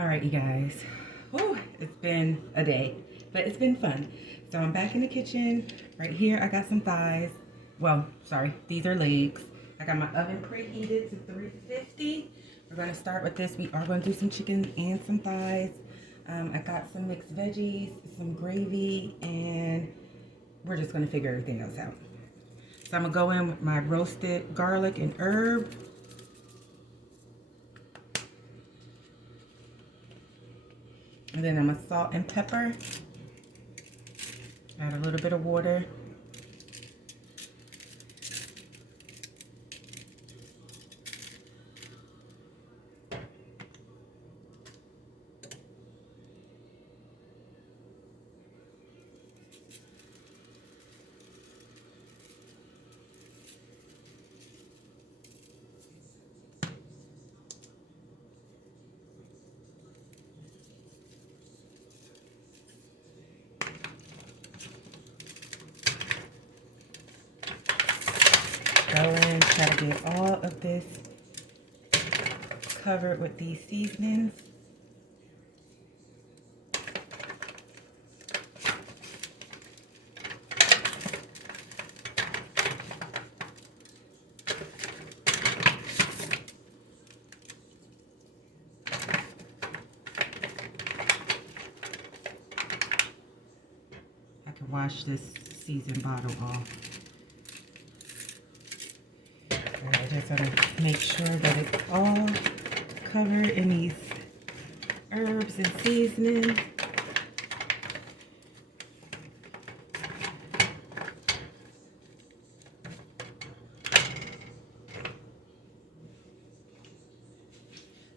All right, you guys. Whew, it's been a day, but it's been fun. So I'm back in the kitchen. Right here, I got some thighs. Well, sorry, these are legs. I got my oven preheated to 350. We're gonna start with this. We are gonna do some chicken and some thighs. I got some mixed veggies, some gravy, and we're just gonna figure everything else out. So I'm gonna go in with my roasted garlic and herb. And then I'm gonna salt and pepper. Add a little bit of water. Go in, try to get all of this covered with these seasonings. I can wash this seasoned bottle off. I just want to make sure that it's all covered in these herbs and seasonings.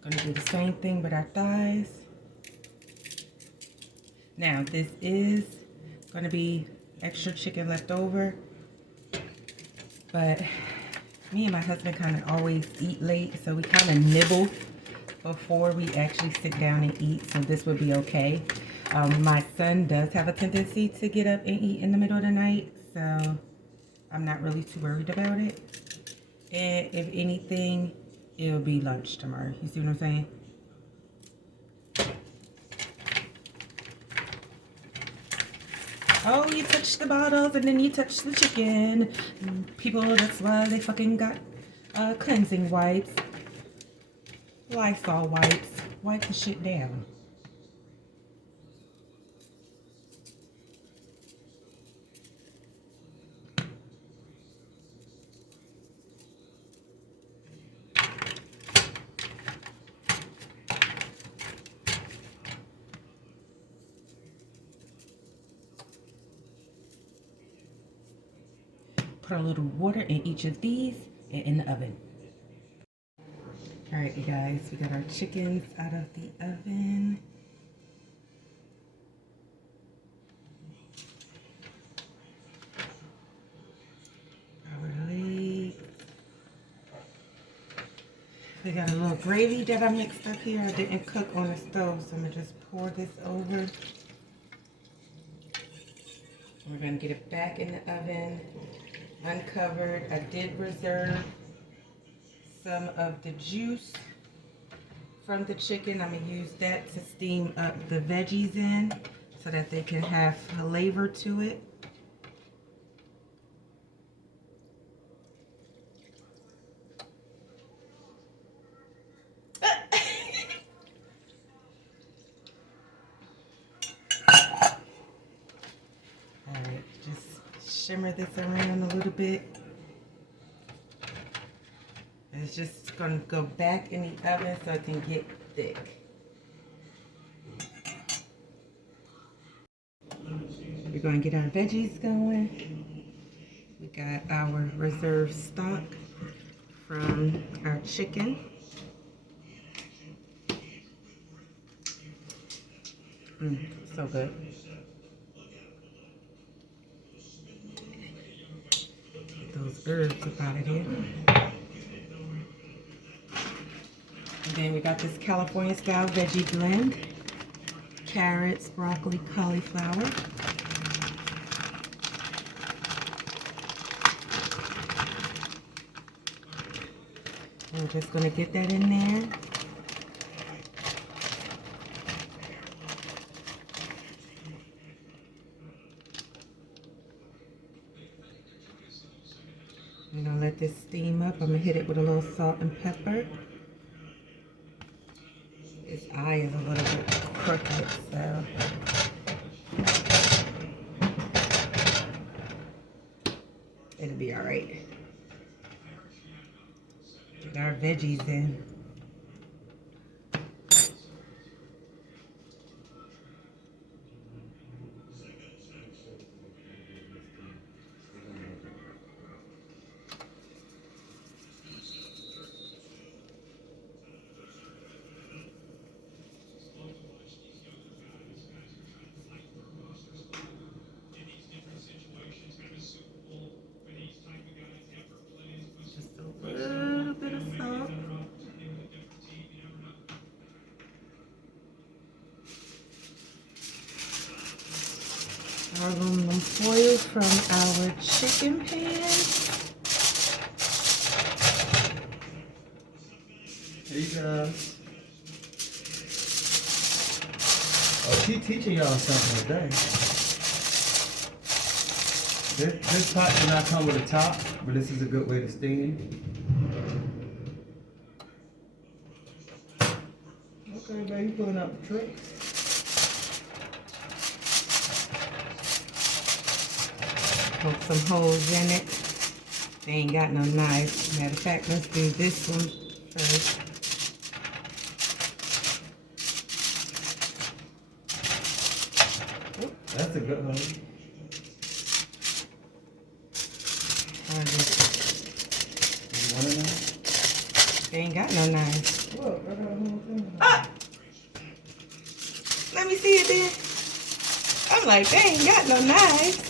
Gonna do the same thing with our thighs. Now this is gonna be extra chicken left over, but me and my husband kind of always eat late, so we kind of nibble before we actually sit down and eat, so this would be okay. My son does have a tendency to get up and eat in the middle of the night, so I'm not really too worried about it. And if anything, it'll be lunch tomorrow. You see what I'm saying? Oh, you touched the bottles and then you touched the chicken. People, that's why they fucking got cleansing wipes. Lysol wipes. Wipe the shit down. Put a little water in each of these and in the oven. All right, you guys, we got our chickens out of the oven. Our legs. We got a little gravy that I mixed up here. I didn't cook on the stove, so I'm gonna just pour this over. We're gonna get it back in the oven, uncovered. I did reserve some of the juice from the chicken. I'm gonna use that to steam up the veggies in so that they can have flavor to it. All right, just shimmer this around a little bit. It's just gonna go back in the oven so it can get thick. We're gonna get our veggies going. We got our reserve stock from our chicken. So good. Get those herbs up out of here. And then we got this California style veggie blend. Carrots, broccoli, cauliflower. We're just going to get that in there. this steam up. I'm gonna hit it with a little salt and pepper. His eye is a little bit crooked, so. It'll be all right. Get our veggies in. Our aluminum foil from our chicken pan. Hey guys. Oh, she's teaching y'all something today. This pot does not come with a top, but this is a good way to steam. Okay, baby, you pulling out the tricks. Poke some holes in it. They ain't got no knife. Matter of fact, let's do this one first. Oop, that's a good one. You want a knife? They ain't got no knife. Look, I got a whole thing. Ah! Let me see it then. I'm like, they ain't got no knife.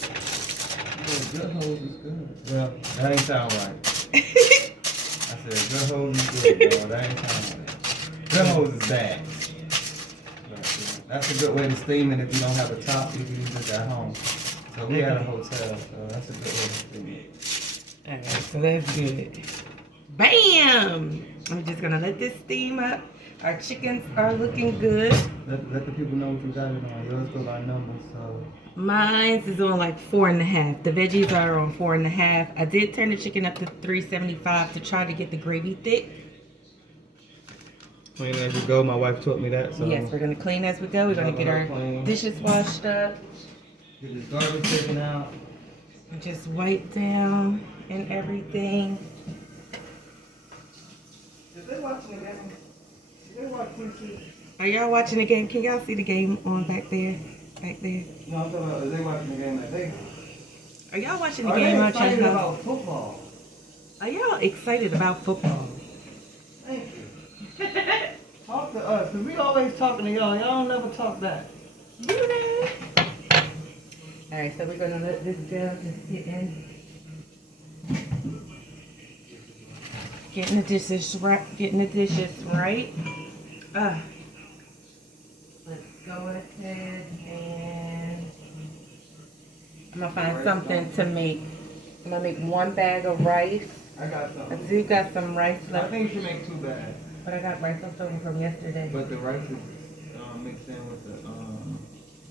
Yeah, good hose is good. Well, that ain't sound right. I said good hose is good, bro. That ain't sound right. Good hose is bad. But, yeah, that's a good way to steam it if you don't have a top. You can use it at home. So we had a hotel, so that's a good way to steam it. Alright, so that's good. Bam! I'm just gonna let this steam up. Our chickens are looking good. Let the people know what you got it on. Yours go by numbers, so. Mine's is on like 4.5. The veggies are on 4.5. I did turn the chicken up to 375 to try to get the gravy thick. Clean as you go. My wife taught me that. So Yes, we're gonna clean as we go. We're gonna get our dishes washed up. Get this garbage taken out. And just wipe down and everything. Is they watching the game? Is they watching TV? Are y'all watching the game? Can y'all see the game on back there? Back there. No, I'm talking about, are they watching the game like they? Are y'all watching the Are game they on excited y'all house? about football? Are y'all excited about football? Thank you. Talk to us, because we always talking to y'all. Y'all don't never talk back. Do that. Alright, so we're gonna let this go. Just get in. Getting the dishes right. Let's go ahead and I'm gonna find something to make. I'm gonna make 1 bag of rice. I got I something. do got some rice I left, think you should make 2 bags. but I got rice left over from yesterday. But the rice is mixed in with the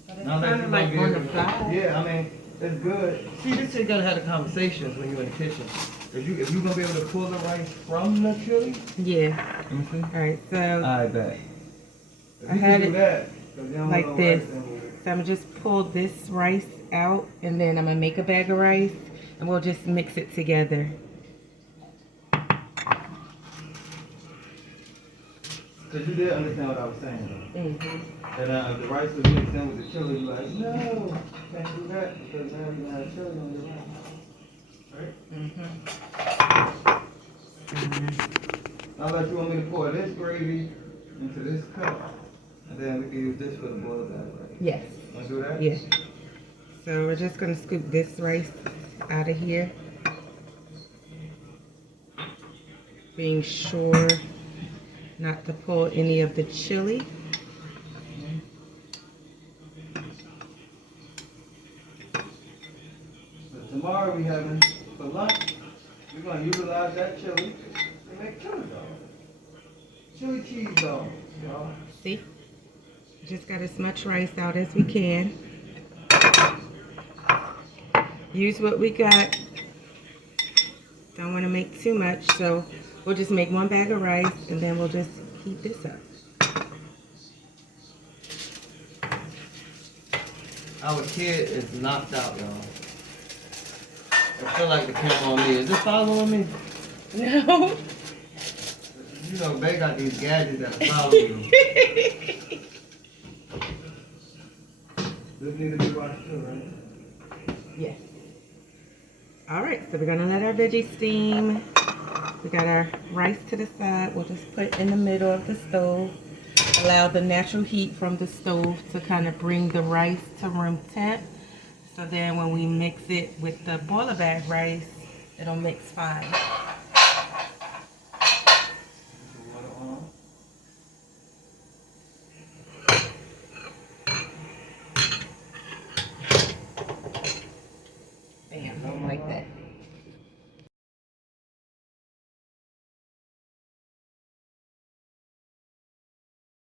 But it's now that kind you of gonna like be on able the to- fly. Yeah, I mean, it's good. See, this shit gotta have the conversations when you're in the kitchen. If you gonna be able to pull the rice from the chili, Yeah. let me see. Alright, so I bet. If I you had can do it that, 'cause you don't like want no this. rice in with it. So I'm gonna just pull this rice out and then I'm gonna make a bag of rice and we'll just mix it together. Cause you did understand what I was saying though. Mm-hmm. And if the rice was mixed in with the chili, you're like, no, can't do that because now you're gonna have chili on your rice. Right? Now that you want me to pour this gravy into this cup, and then we can use this for the boiled bag, right? Yes. Wanna do that? Yeah. So we're just gonna scoop this rice out of here. Being sure not to pull any of the chili. So tomorrow we having for lunch, we're gonna utilize that chili to make chili dogs. Chili cheese dogs, y'all. See? Just got as much rice out as we can. Use what we got. Don't want to make too much, so we'll just make 1 bag of rice and then we'll just heat this up. Our kid is knocked out, y'all. I feel like the camera on me. Is it following me? No. You know, they got these gadgets that follow you. This need to be washed too, right? Yes. All right, so we're gonna let our veggies steam. We got our rice to the side. We'll just put it in the middle of the stove. Allow the natural heat from the stove to kind of bring the rice to room temp. So then when we mix it with the boiler bag rice, it'll mix fine.